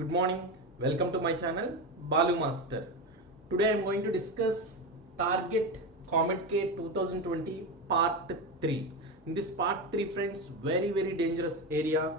Good morning. Welcome to my channel BALU Master. Today I am going to discuss Target COMEDK 2020 Part 3. In this Part 3, friends, very dangerous area.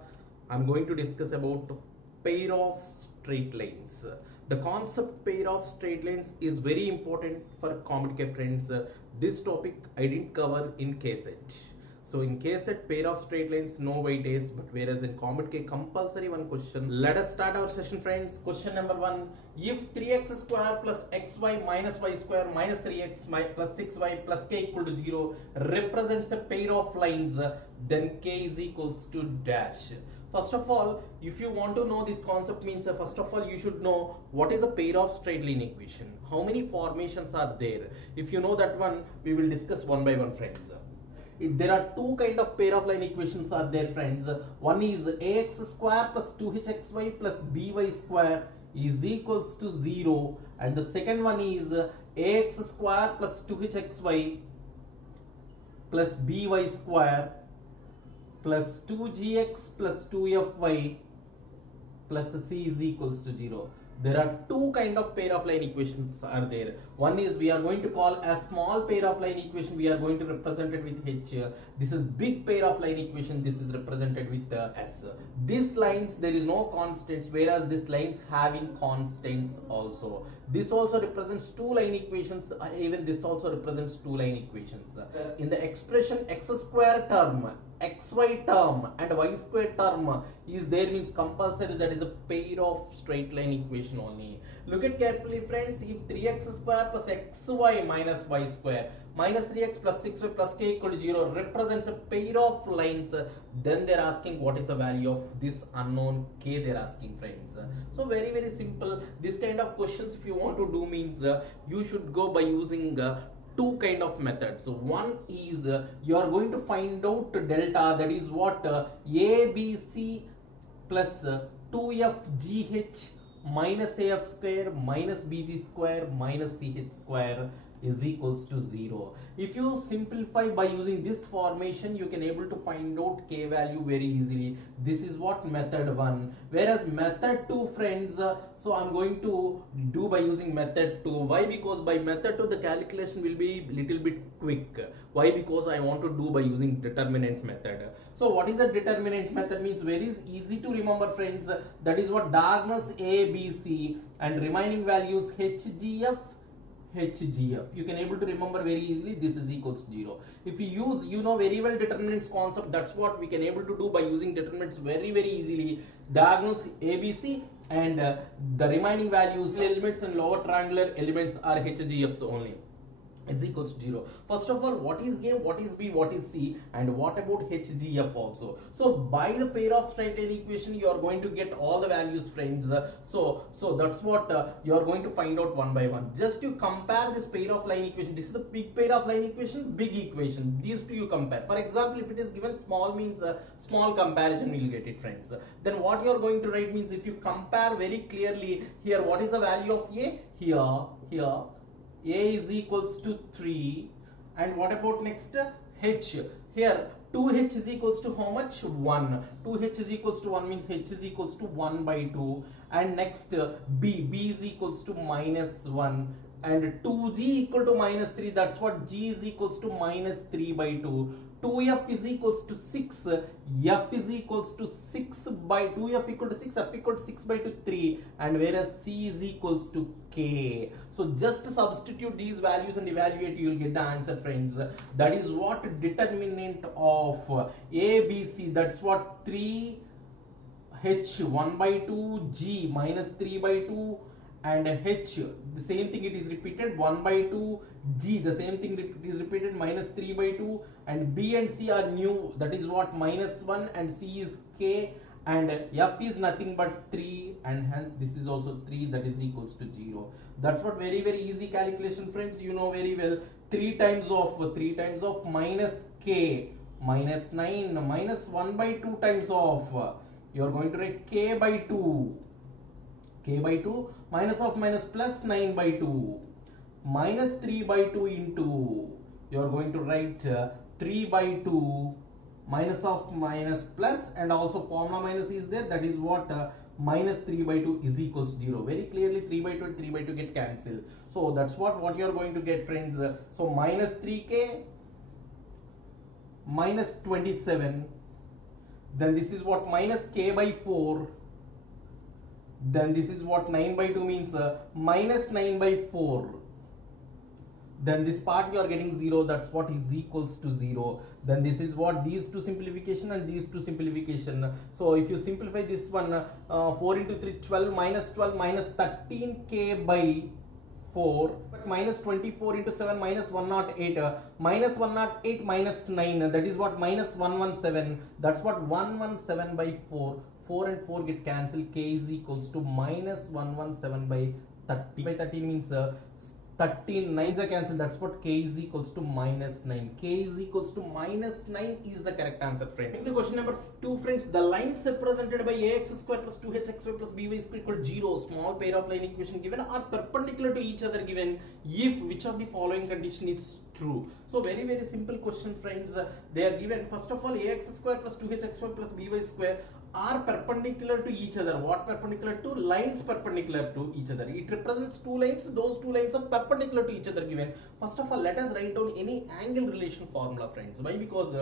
I am going to discuss about pair of straight lines. The concept pair of straight lines is very important for COMEDK, friends. This topic I didn't cover in KCET. So in KCET, pair of straight lines, no weightage, but whereas in COMEDK, compulsory one question. Let us start our session, friends. Question number 1. If 3x square plus xy minus y square minus 3x plus 6y plus k equal to 0 represents a pair of lines, then k is equals to dash. First of all, if you want to know this concept means, first of all, you should know what is a pair of straight line equation. How many formations are there? If you know that one, we will discuss one by one, friends. There are two kind of pair of line equations are there, friends. One is ax square plus 2hxy plus by square is equals to 0, and the second one is ax square plus 2hxy plus by square plus 2gx plus 2fy plus c is equals to 0. There are two kind of pair of line equations are there. One is we are going to call a small pair of line equation. We are going to represent it with h. This is big pair of line equation. This is represented with s. These lines there is no constants, whereas this lines having constants also. This also represents two line equations. Even this also represents two line equations. In the expression x square term, xy term and y square term is there means compulsory, that is a pair of straight line equation only. Look at carefully, friends. If 3x square plus xy minus y square minus 3x plus 6y plus k equal to 0 represents a pair of lines, then they are asking what is the value of this unknown k, they are asking, friends. So very simple. This kind of questions if you want to do means you should go by using two kind of methods. So one is you are going to find out delta, that is what ABC plus 2FGH minus AF square minus BG square minus CH square is equals to 0. If you simplify by using this formation, you can able to find out k value very easily. This is what method 1. Whereas method 2, friends, so I'm going to do by using method 2. Why? Because by method 2 the calculation will be little bit quick. Why? Because I want to do by using determinant method. So what is a determinant method means? Very easy to remember, friends. That is what diagonals A, B, C and remaining values HGF you can able to remember very easily. This is equals to 0. If you use, you know very well determinants concept, that's what we can able to do by using determinants very easily. Diagonals ABC and the remaining values elements and lower triangular elements are HGFs only is equals to 0. First of all, what is A, what is B, what is C, and what about HGF also? So by the pair of straight line equation you are going to get all the values, friends. So that's what you are going to find out one by one. Just you compare this pair of line equation. This is the big pair of line equation, big equation. These two you compare. For example, if it is given small means small comparison you will get it, friends. Then what you are going to write means, if you compare very clearly here, what is the value of A? Here A is equals to 3, and what about next H? Here 2H is equals to how much? 1. 2H is equals to 1 means H is equals to 1 by 2, and next B is equals to minus 1, and 2G equal to minus 3, that's what G is equals to minus 3 by 2. 2F is equals to 6, F is equals to 6 by 2F equal to 6, F equal to 6 by 2, 3, and whereas C is equals to K. So just substitute these values and evaluate, you will get the answer, friends. That is what determinant of ABC, that's what 3H 1 by 2, G minus 3 by 2, and H the same thing it is repeated 1 by 2, G the same thing it is repeated minus 3 by 2, and B and C are new, that is what minus 1, and C is K, and F is nothing but 3, and hence this is also 3, that is equals to 0. That's what very easy calculation, friends. You know very well. 3 times of minus K minus 9 minus 1 by 2 times of you are going to write K by 2 minus of minus plus 9 by 2 minus 3 by 2 into you are going to write 3 by 2 minus of minus plus, and also formula minus is there, that is what minus 3 by 2 is equals to 0. Very clearly 3 by 2 and 3 by 2 get cancelled. So that's what you are going to get, friends. So minus 3k minus 27, then this is what minus k by 4, then this is what 9 by 2 means minus 9 by 4, then this part you are getting 0, that's what is equals to 0. Then this is what these two simplification and these two simplification. So if you simplify this one, 4 into 3 12 minus 13k by 4, but minus 24 into 7 minus 108, minus 108 minus 9, that is what minus 117, that's what 117 by 4. 4 and 4 get cancelled, k is equals to minus 117 by 30. By 30 means 13 9s are cancelled, that's what k is equals to minus 9. K is equals to minus 9 is the correct answer, friends. Next question number 2, friends. The lines represented by ax square plus 2hxy plus by square equal to 0, small pair of line equation given are perpendicular to each other given if which of the following condition is true. So very simple question, friends. They are given, first of all, ax square plus 2hxy plus by square are perpendicular to each other. What perpendicular to? Lines perpendicular to each other. It represents two lines. Those two lines are perpendicular to each other given. First of all, let us write down any angle relation formula, friends. Why? Because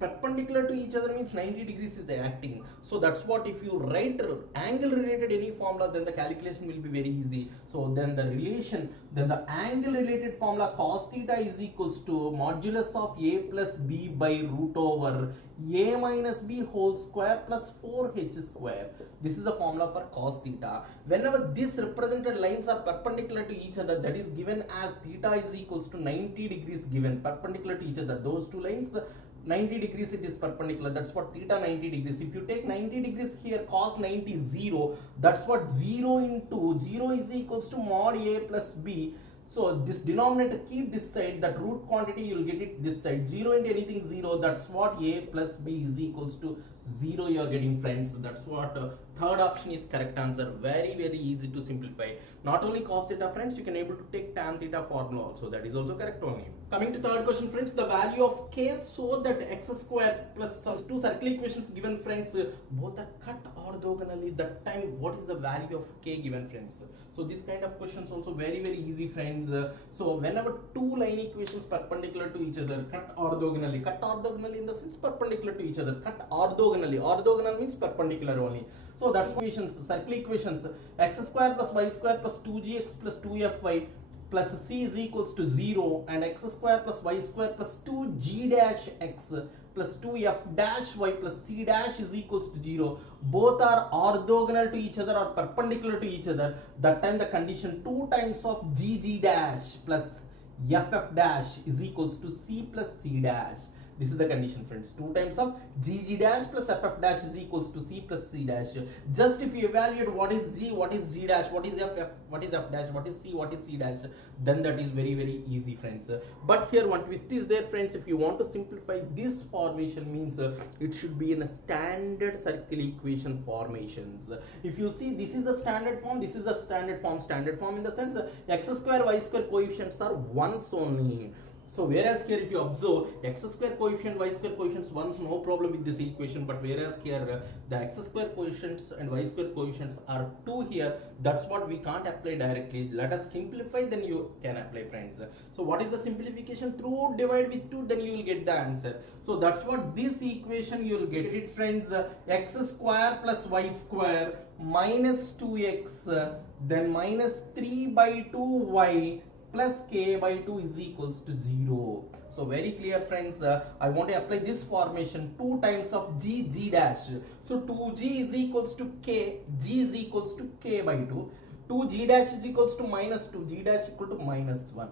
perpendicular to each other means 90 degrees is acting. So that's what, if you write angle related any formula, then the calculation will be very easy. So then the angle related formula cos theta is equals to modulus of a plus b by root over a minus b whole square plus 4h square. This is the formula for cos theta. Whenever these represented lines are perpendicular to each other, that is given as theta is equals to 90 degrees given, perpendicular to each other. Those two lines 90 degrees it is perpendicular, that's what theta 90 degrees. If you take 90 degrees here, cos 90 0, that's what 0 into 0 is equals to mod a plus b. So this denominator keep this side, that root quantity you will get it this side, 0 into anything 0, that's what a plus b is equals to 0 you are getting, friends. That's what third option is correct answer. Very easy to simplify. Not only cos theta, friends, you can able to take tan theta formula also, that is also correct only. Coming to third question, friends, the value of k so that x square plus some two circle equations given, friends, both are cut orthogonally. That time what is the value of k given, friends? So this kind of questions also very easy, friends. So whenever two line equations perpendicular to each other, cut orthogonally in the sense perpendicular to each other, cut orthogonally. Orthogonal means perpendicular only. So that's equations, circle equations, x square plus y square plus 2gx plus 2fy plus c is equals to 0 and x square plus y square plus 2g dash x plus 2f dash y plus c dash is equals to 0. Both are orthogonal to each other or perpendicular to each other. That time the condition 2 times of gg dash plus ff dash is equals to c plus c dash. This is the condition, friends. 2 times of gg dash plus ff dash is equals to c plus c dash. Just if you evaluate what is g, what is g dash, what is ff, what is f dash, what is c, what is c dash, then that is very easy, friends. But here one twist is there, friends. If you want to simplify this formation, means it should be in a standard circle equation formations. If you see, this is a standard form, this is a standard form in the sense x square y square coefficients are ones only. So whereas here if you observe, x square coefficient, y square coefficients ones, no problem with this equation, but whereas here the x square coefficients and y square coefficients are 2 here, that's what we can't apply directly. Let us simplify, then you can apply, friends. So what is the simplification? Through divide with 2, then you will get the answer. So that's what this equation you will get it, friends. X square plus y square minus 2x then minus 3 by 2y plus k by 2 is equals to 0. So very clear, friends. I want to apply this formation 2 times of g dash. So 2g is equals to k, g is equals to k by 2. 2g dash is equals to minus 2, g dash equal to minus 1.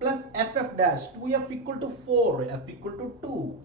Plus ff dash, 2f equal to 4, f equal to 2.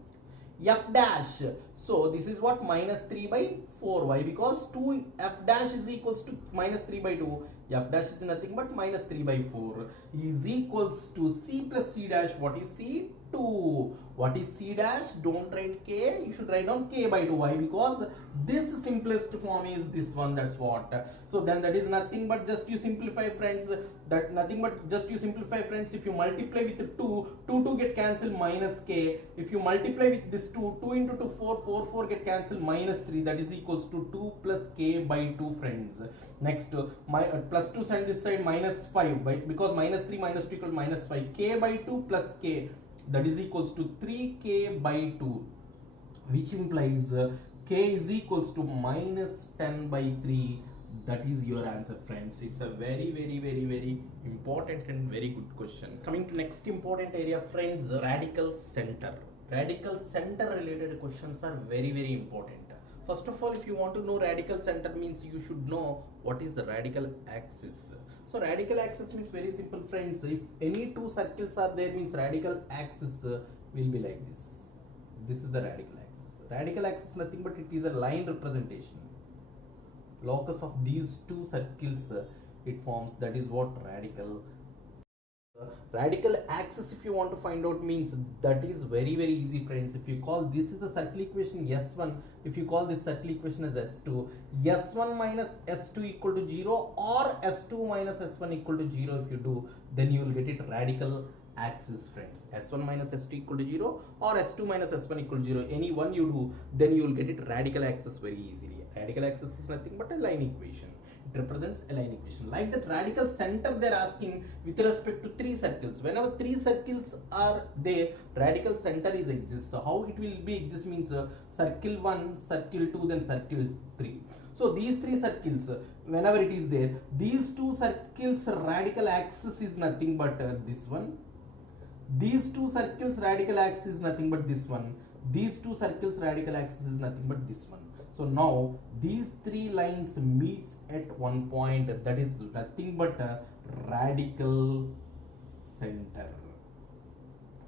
F dash, so this is what minus 3 by 4. Why? Because 2 f dash is equals to minus 3 by 2. F dash is nothing but minus 3 by 4 is equals to c plus c dash. What is c? 2. What is c dash? Don't write k, you should write down k by 2. Why? Because this simplest form is this one, that's what. So then that is nothing but just you simplify, friends. That nothing but just you simplify, friends. If you multiply with 2 get cancelled, minus k. If you multiply with this 2 into 2 4 get cancelled, minus 3. That is equals to 2 plus k by 2, friends. Next, my plus 2 send this side, minus 5 by, because minus 3 minus 2 equal minus 5. K by 2 plus k, that is equals to 3k by 2, which implies k is equals to minus 10 by 3. That is your answer, friends. It's a very important and very good question. Coming to next important area, friends, radical center. Radical center related questions are very important. First of all, if you want to know radical center means, you should know what is the radical axis. So radical axis means very simple, friends. If any two circles are there, means radical axis will be like this. This is the radical axis. Radical axis nothing but it is a line representation. Locus of these two circles it forms, that is what radical. Radical axis, if you want to find out, means that is very easy, friends. If you call this is the circle equation S1, if you call this circle equation as S2, S1 minus S2 equal to 0 or S2 minus S1 equal to 0, if you do, then you will get it radical axis, friends. S1 minus S2 equal to 0 or S2 minus S1 equal to 0, any one you do, then you will get it radical axis very easily. Radical axis is nothing but a line equation. It represents a line equation. Like that radical center, they are asking with respect to three circles. Whenever three circles are there, radical center is exists. So how it will be exist means circle 1, circle 2, then circle 3. So these three circles, whenever it is there, these two circles radical axis is nothing but this one. These two circles radical axis is nothing but this one. These two circles radical axis is nothing but this one. So now these three lines meets at one point, that is nothing but a radical center.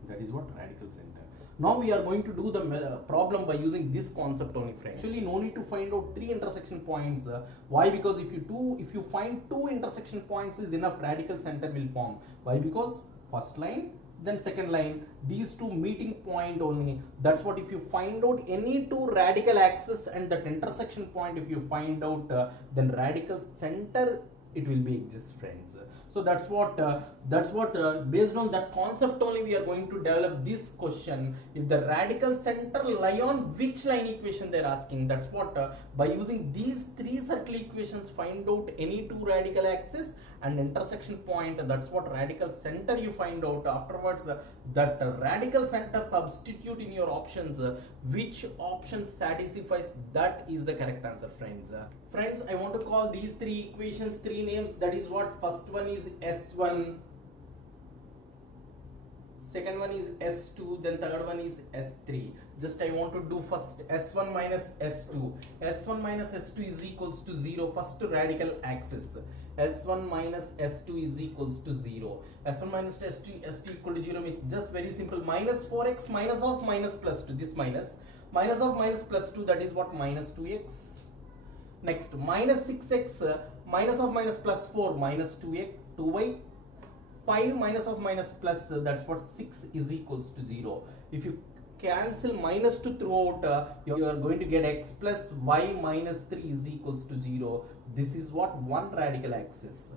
That is what radical center. Now we are going to do the problem by using this concept only, friends. Actually, no need to find out three intersection points. Why? Because if you find two intersection points is enough, radical center will form. Why? Because first line, then second line, these two meeting point only. That's what, if you find out any two radical axis and that intersection point, if you find out, then radical center it will be exist, friends. So that's what based on that concept only we are going to develop this question. If the radical center lie on which line equation they are asking, that's what by using these three circle equations, find out any two radical axis and intersection point. That's what radical center you find out. Afterwards, that radical center substitute in your options, which option satisfies, that is the correct answer, friends. Friends, I want to call these three equations three names. That is what, first one is S1, second one is S2, then third one is S3. Just I want to do first S1 minus S2. S1 minus S2 is equals to 0. First radical axis. S1 minus S2 is equals to 0. S1 minus S2 equal to 0 means just very simple. Minus 4x minus of minus plus 2. This minus of minus plus 2, that is what, minus 2x. Next, minus 6x minus of minus plus 4, minus 2x, 2y. 5 minus of minus plus, that's what, 6 is equals to 0. If you cancel minus 2 throughout, you are going to get x plus y minus 3 is equals to 0. This is what, one radical axis.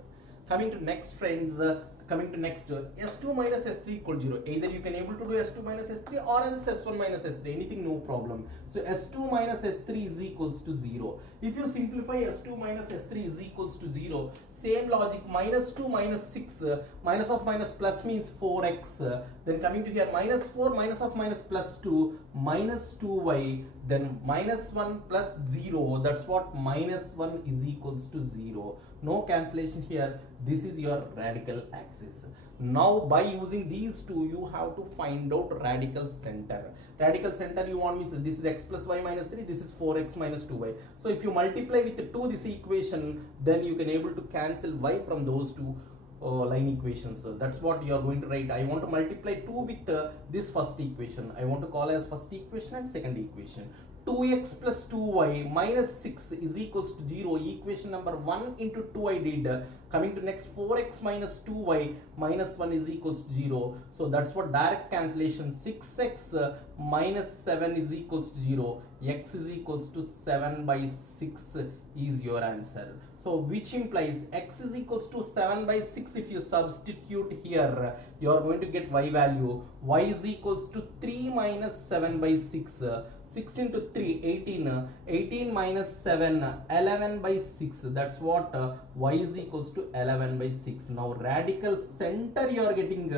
Coming to next, friends, S2 minus S3 equal to 0. Either you can able to do S2 minus S3 or else S1 minus S3, anything, no problem. So S2 minus S3 is equals to 0. If you simplify S2 minus S3 is equals to 0, same logic, minus 2 minus 6, minus of minus plus means 4x. Then coming to here, minus 4 minus of minus plus 2, minus 2y. Then minus 1 plus 0, that's what, minus 1 is equals to 0. No cancellation here. This is your radical axis. Now by using these two, you have to find out radical center. Radical center you want means this is x plus y minus 3, this is 4x minus 2y. So if you multiply with 2 this equation, then you can able to cancel y from those two line equations. So that's what you are going to write. I want to multiply 2 with this first equation. I want to call as first equation and second equation. 2x plus 2y minus 6 is equals to 0. Equation number 1 into 2 I did. Coming to next, 4x minus 2y minus 1 is equals to 0. So that's what direct cancellation. 6x minus 7 is equals to 0. X is equals to 7 by 6 is your answer. So which implies x is equals to 7 by 6. If you substitute here, you are going to get y value. Y is equals to 3 minus 7 by 6. 6 into 3, 18. 18 minus 7, 11 by 6. That's what y is equals to 11 by 6. Now radical center you are getting.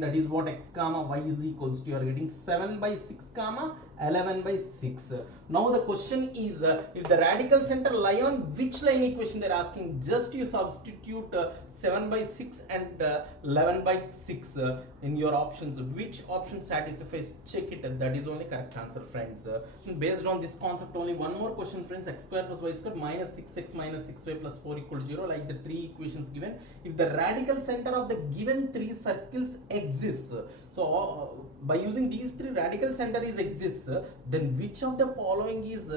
That is what x comma y is equals to, you are getting 7 by 6 comma 11 by 6. Now the question is, if the radical center lie on which line equation they are asking, just you substitute 7 by 6 and 11 by 6 in your options. Which option satisfies? Check it. That is only correct answer, friends. Based on this concept, only one more question, friends. X square plus y square minus 6x minus 6y plus 4 equal to 0, like the three equations given. If the radical center of the given three circles exists, so by using these three, radical center is exists, then which of the following is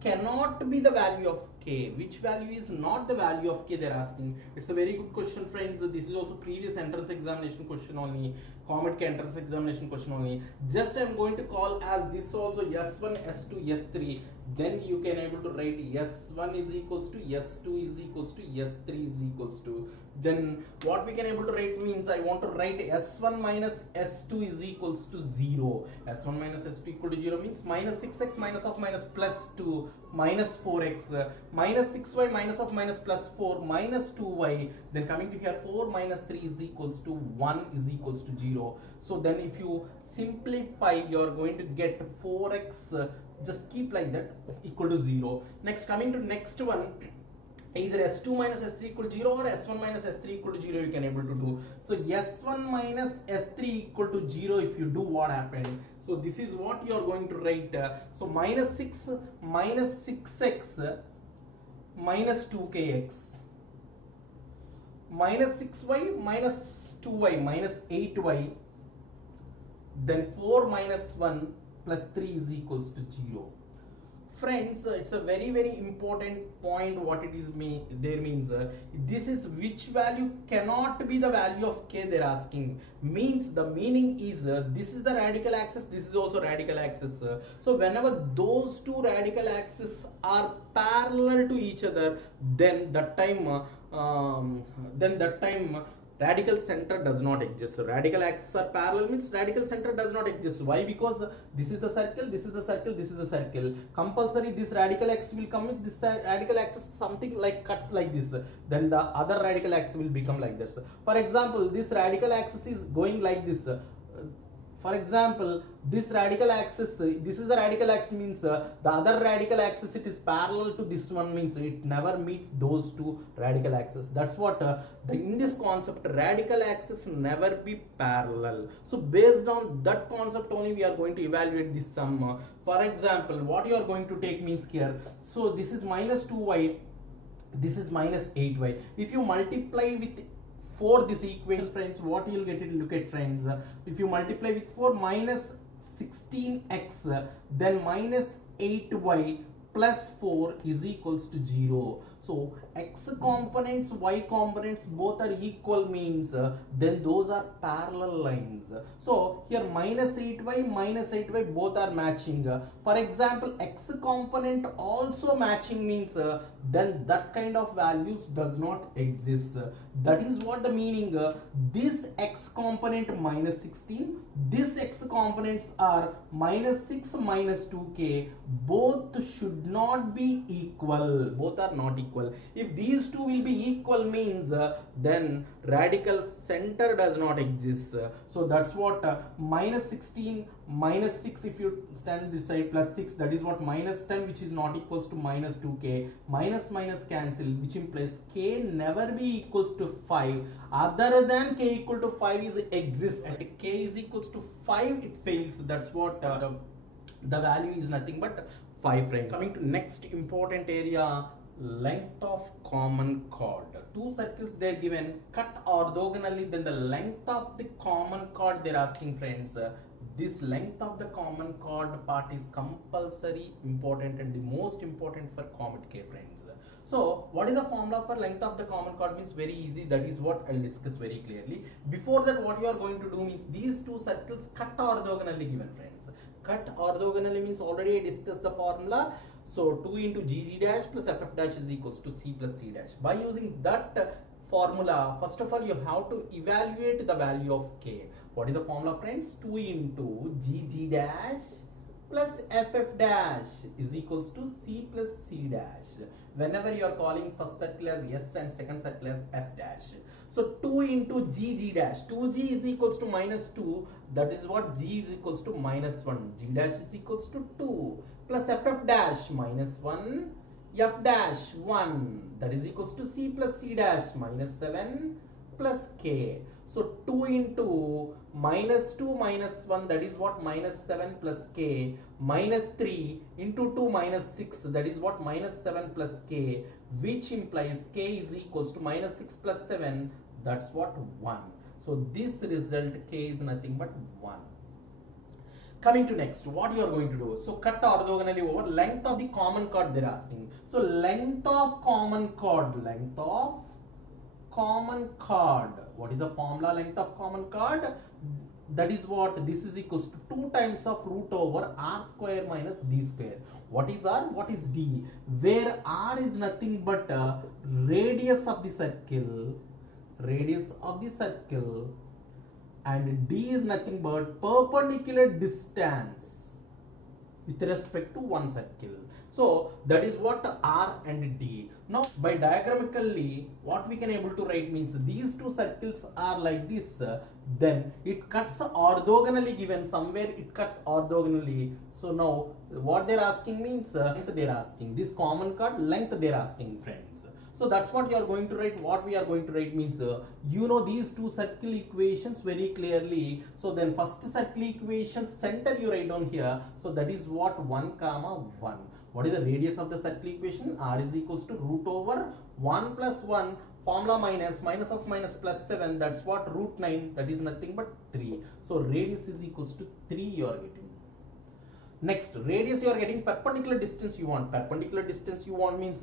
cannot be the value of k? Which value is not the value of k, they're asking. It's a very good question, friends. This is also previous entrance examination question only, COMEDK entrance examination question only. Just I'm going to call as this also S1, S2, S3. Then you can able to write S1 is equals to S2 is equals to S3 is equals to. Then what we can able to write means, I want to write S1 minus S2 is equals to 0. S1 minus S2 equal to 0 means minus 6x minus of minus plus 2 minus 4x minus 6y minus of minus plus 4 minus 2y. Then coming to here, 4 minus 3 is equals to 1 is equals to 0. So then if you simplify, you are going to get 4x, just keep like that, equal to 0. Next, coming to next one, either S2 minus S3 equal to 0 or S1 minus S3 equal to 0 you can able to do. So S1 minus S3 equal to 0, if you do, what happened? So this is what you are going to write. So minus 6 minus 6x minus 2kx minus 6y minus 2y minus 8y, then 4 minus 1 plus 3 is equals to 0. Friends, it's a very important point. What it is there means, this is which value cannot be the value of k, they're asking. Means the meaning is, this is the radical axis, this is also radical axis. So whenever those two radical axes are parallel to each other, then that time radical center does not exist. So radical axes are parallel means radical center does not exist. Why? Because this is the circle, this is the circle, this is the circle. Compulsory this radical axis will come means this radical axis something like cuts like this. Then the other radical axis will become like this. For example, this radical axis is going like this. For example, this radical axis, this is the radical axis means the other radical axis, it is parallel to this one means it never meets those two radical axes. That's what in this concept, radical axis never be parallel. So based on that concept only we are going to evaluate this sum. For example, what you are going to take means here, so this is minus 2y, this is minus 8y. If you multiply with 4 this equation, friends, what you will get it? Look at, friends, if you multiply with 4, minus 16x, then minus 8y plus 4 is equals to 0. So x components, y components both are equal means then those are parallel lines. So here minus 8y both are matching. For example, x component also matching means then that kind of values does not exist. That is what the meaning. This x component minus 16, this x components are minus 6 minus 2k, both should not be equal. Both are not equal. If these two will be equal means then radical center does not exist. So that's what minus 16 minus 6, if you stand this side, plus 6, that is what minus 10, which is not equals to minus 2k. Minus minus cancel, which implies k never be equals to 5. Other than k equal to 5 is exists. At k is equals to 5, it fails. That's what the value is nothing but 5, friends. Coming to next important area, length of common chord. Two circles they are given, cut orthogonally, then the length of the common chord they are asking, friends. This length of the common chord part is compulsory important and the most important for COMEDK, friends. So what is the formula for length of the common chord means very easy. That is what I'll discuss very clearly. Before that, what you are going to do means these two circles cut orthogonally given, friends. Cut orthogonally means already I discussed the formula. So 2 into GG dash plus FF dash is equals to C plus C dash. By using that formula, first of all you have to evaluate the value of K. What is the formula, friends? 2 into GG dash plus FF dash is equals to C plus C dash. Whenever you are calling first circle as S and second circle as S dash. So 2 into GG dash, 2G is equals to minus 2, that is what G is equals to minus 1, G dash is equals to 2, plus FF dash minus 1, F dash 1, that is equals to C plus C dash minus 7 plus K. So 2 into minus 2 minus 1, that is what minus 7 plus K, minus 3 into 2 minus 6, that is what minus 7 plus K, which implies K is equals to minus 6 plus 7, that's what 1. So this result K is nothing but 1. Coming to next, what you are going to do? So cut orthogonally over length of the common chord they are asking. So length of common chord, what is the formula length of common chord? That is what this is equals to 2 times of root over R square minus D square. What is R? What is D? Where R is nothing but radius of the circle, and D is nothing but perpendicular distance with respect to one circle. So that is what R and D. Now by diagrammatically what we can able to write means these two circles are like this, then it cuts orthogonally given, somewhere it cuts orthogonally. So now what they are asking means length they are asking, this common chord length they are asking, friends. So that's what you are going to write. What we are going to write means you know these two circle equations very clearly. So then first circle equation center you write down here. So that is what 1 comma 1. What is the radius of the circle equation? R is equals to root over 1 plus 1, formula minus of minus plus 7, that's what root 9, that is nothing but 3. So radius is equals to 3 you are getting. Next, radius you are getting, perpendicular distance you want. Perpendicular distance you want means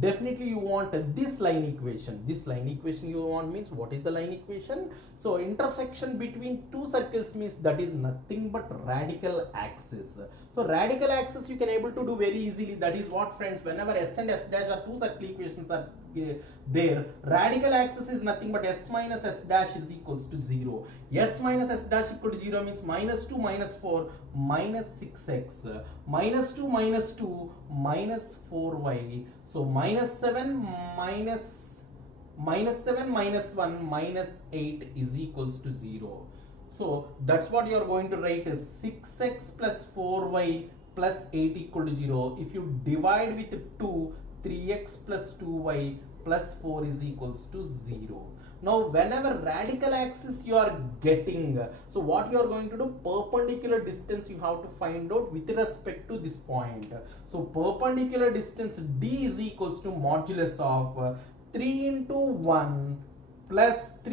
definitely you want this line equation. This line equation you want means what is the line equation? So intersection between two circles means that is nothing but radical axis. So radical axis you can able to do very easily. That is what, friends, whenever S and S dash are two circle equations are there, radical axis is nothing but S minus S dash is equals to 0. S minus S dash equal to 0 means minus 2 minus 4 minus 6x, minus 2 minus 2 minus 4y. So minus 7 minus 1 minus 8 is equals to 0. So that's what you are going to write is 6x plus 4y plus 8 equal to 0. If you divide with 2, 3x plus 2y plus 4 is equals to 0. Now whenever radical axis you are getting, so what you are going to do, perpendicular distance you have to find out with respect to this point. So perpendicular distance D is equals to modulus of 3 into 1 plus 2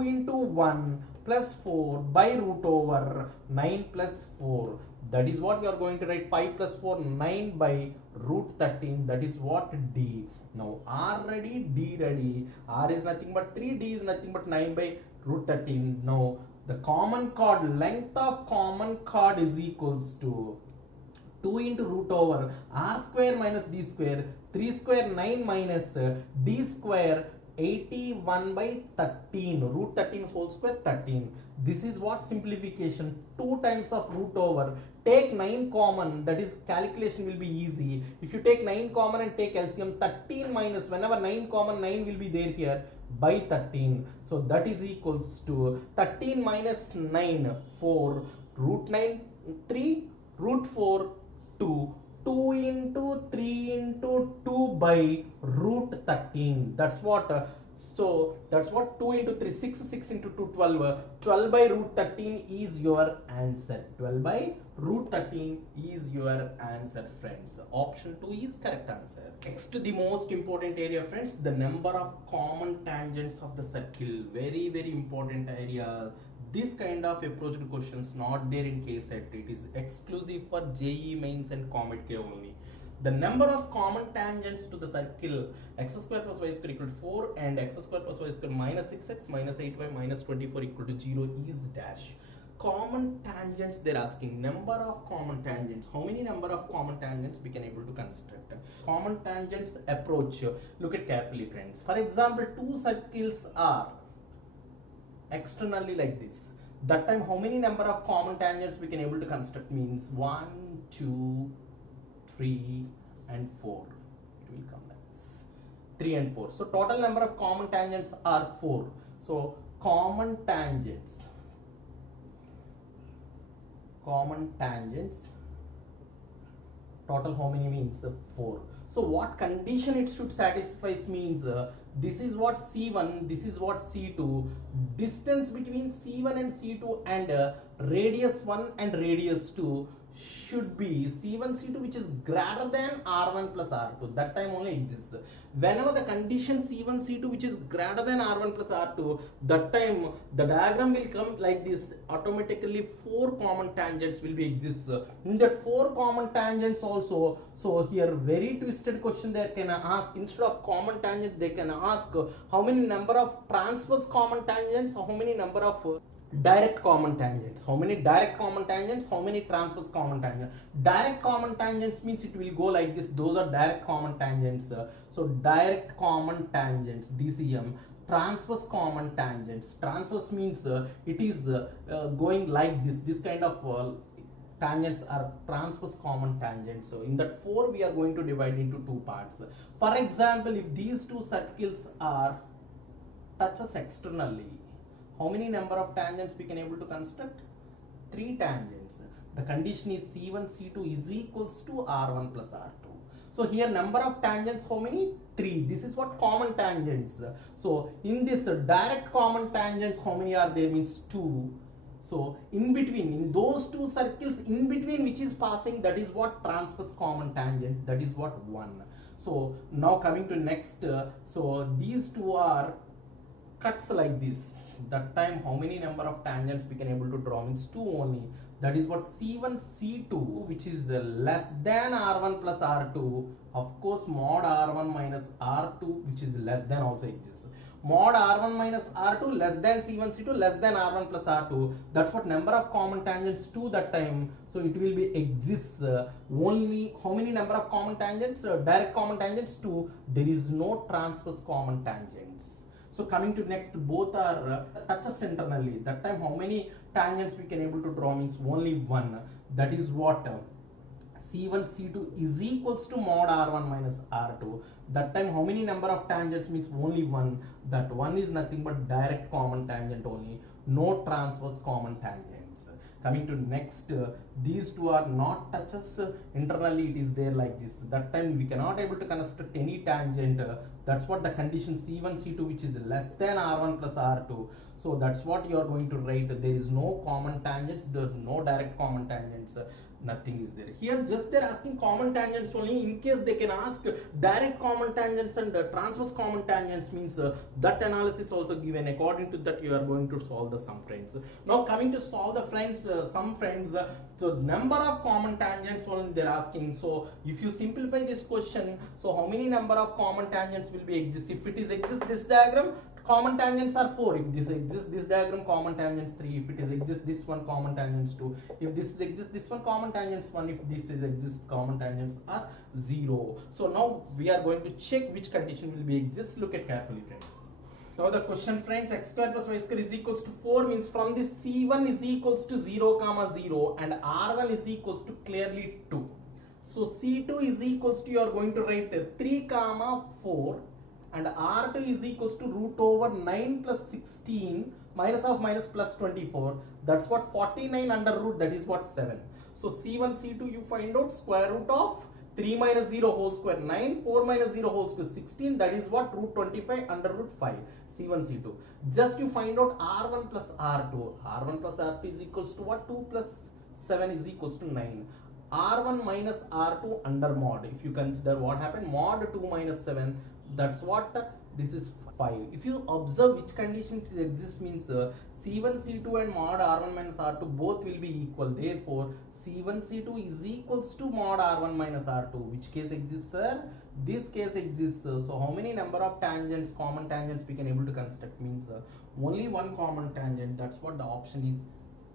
into 1 plus 4 by root over 9 plus 4. That is what you are going to write, 5 plus 4, 9 by root 13. That is what D. Now R ready, D ready. R is nothing but 3, D is nothing but 9 by root 13. Now the common chord, length of common chord is equals to 2 into root over R square minus D square, 3 square 9 minus D square 81 by 13, root 13 whole square 13. This is what simplification, 2 times of root over, take 9 common, that is calculation will be easy. If you take 9 common and take LCM, 13 minus, whenever 9 common, 9 will be there here, by 13. So that is equals to 13 minus 9, 4, root 9, 3, root 4, 2. 2 into 3 into 2 by root 13. That's what so that's what 2 into 3, 6 into 2, 12. 12 by root 13 is your answer. 12 by root 13 is your answer, friends. Option 2 is correct answer. Next, the most important area, friends, the number of common tangents of the circle. Very, very important area. This kind of approached questions not there in KCET. It is exclusive for JEE mains and COMEDK only. the number of common tangents to the circle x square plus y square equal to 4 and x square plus y square minus 6x minus 8y minus 24 equal to 0 is dash. Common tangents, they're asking number of common tangents. How many number of common tangents we can able to construct? Common tangents approach. Look at carefully, friends. For example, two circles are externally like this. That time how many number of common tangents we can able to construct means 1, 2, 3 and 4. It will come like this. 3 and 4. So total number of common tangents are 4. So common tangents total how many means 4. So what condition it should satisfy means this is what C1, this is what C2, distance between C1 and C2 and radius 1 and radius 2 should be C1 C2 which is greater than R1 plus R2. That time only exists. Whenever the condition C1 C2 which is greater than R1 plus R2, that time the diagram will come like this. Automatically 4 common tangents will be exist. In that 4 common tangents also, so here very twisted question they can ask. Instead of common tangent they can ask how many number of transverse common tangents, how many number of direct common tangents, how many direct common tangents, how many transverse common tangents. Direct common tangents means it will go like this. Those are direct common tangents. So direct common tangents, DCM. Transverse common tangents, transverse means it is going like this kind of tangents are transverse common tangents. So in that 4 we are going to divide into 2 parts. For example, if these two circles are touches externally, how many number of tangents we can able to construct? 3 tangents. The condition is C1 C2 is equals to R1 plus R2. So here number of tangents how many? 3. This is what common tangents. So in this direct common tangents how many are there means 2. So in between, in those two circles in between which is passing, that is what transverse common tangent, that is what 1. So now coming to next, so these two are cuts like this. That time how many number of tangents we can able to draw means 2 only. That is what C1 C2 which is less than R1 plus R2. Of course mod R1 minus R2 which is less than also exists. Mod R1 minus R2 less than C1 C2 less than R1 plus R2. That's what number of common tangents 2 that time. So it will be exists only how many number of common tangents? Direct common tangents 2. There is no transverse common tangents. So coming to next, both are touches internally. That time how many tangents we can able to draw means only 1. That is what C1 C2 is equals to mod R1 minus R2. That time how many number of tangents means only 1. That 1 is nothing but direct common tangent only. No transverse common tangents. Coming to next, these two are not touches internally, it is there like this. That time we cannot able to construct any tangent. That's what the condition C1 C2 which is less than R1 plus R2. So that's what you are going to write. There is no common tangents, there is no direct common tangents. Nothing is there. Here just they're asking common tangents only. In case they can ask direct common tangents and transverse common tangents means that analysis also given. According to that you are going to solve the sum, friends. Now coming to solve the sum, friends. So number of common tangents only they're asking. So if you simplify this question, so how many number of common tangents will be exist? If it is exist this diagram, common tangents are 4. If this exists this diagram, common tangents 3. If it is exists this one, common tangents 2. If this exists this one, common tangents 1. If this is exists, common tangents are 0. So now we are going to check which condition will be exist. Look at carefully, friends. Now the question, friends, x square plus y square is equals to 4 means from this C1 is equals to 0 comma 0 and R1 is equals to clearly 2. So C2 is equals to, you are going to write 3 comma 4 and R2 is equals to root over 9 plus 16 minus of minus plus 24. That's what 49 under root, that is what 7. So C1 C2 you find out square root of 3 minus 0 whole square 9, 4 minus 0 whole square 16, that is what root 25 under root 5. C1 C2. Just you find out R1 plus R2. R1 plus R2 is equals to what? 2 plus 7 is equals to 9. R1 minus R2 under mod. If you consider what happened, mod 2 minus 7, that's what this is 5. If you observe which condition exists means C1 C2 and mod R1 minus R2 both will be equal, therefore C1 C2 is equals to mod R1 minus R2. Which case exists, sir? This case exists. So how many number of tangents, common tangents we can able to construct means only one common tangent. That's what the option is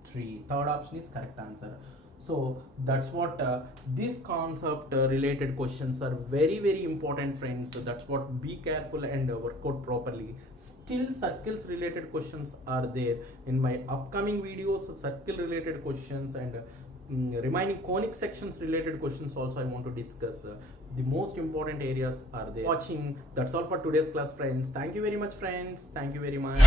3. Third option is correct answer. So that's what this concept related questions are very important, friends. So that's what, be careful and work out properly. Still circles related questions are there in my upcoming videos. Circle related questions and remaining conic sections related questions also I want to discuss. The most important areas are there. Watching. That's all for today's class, friends. Thank you very much, friends. Thank you very much.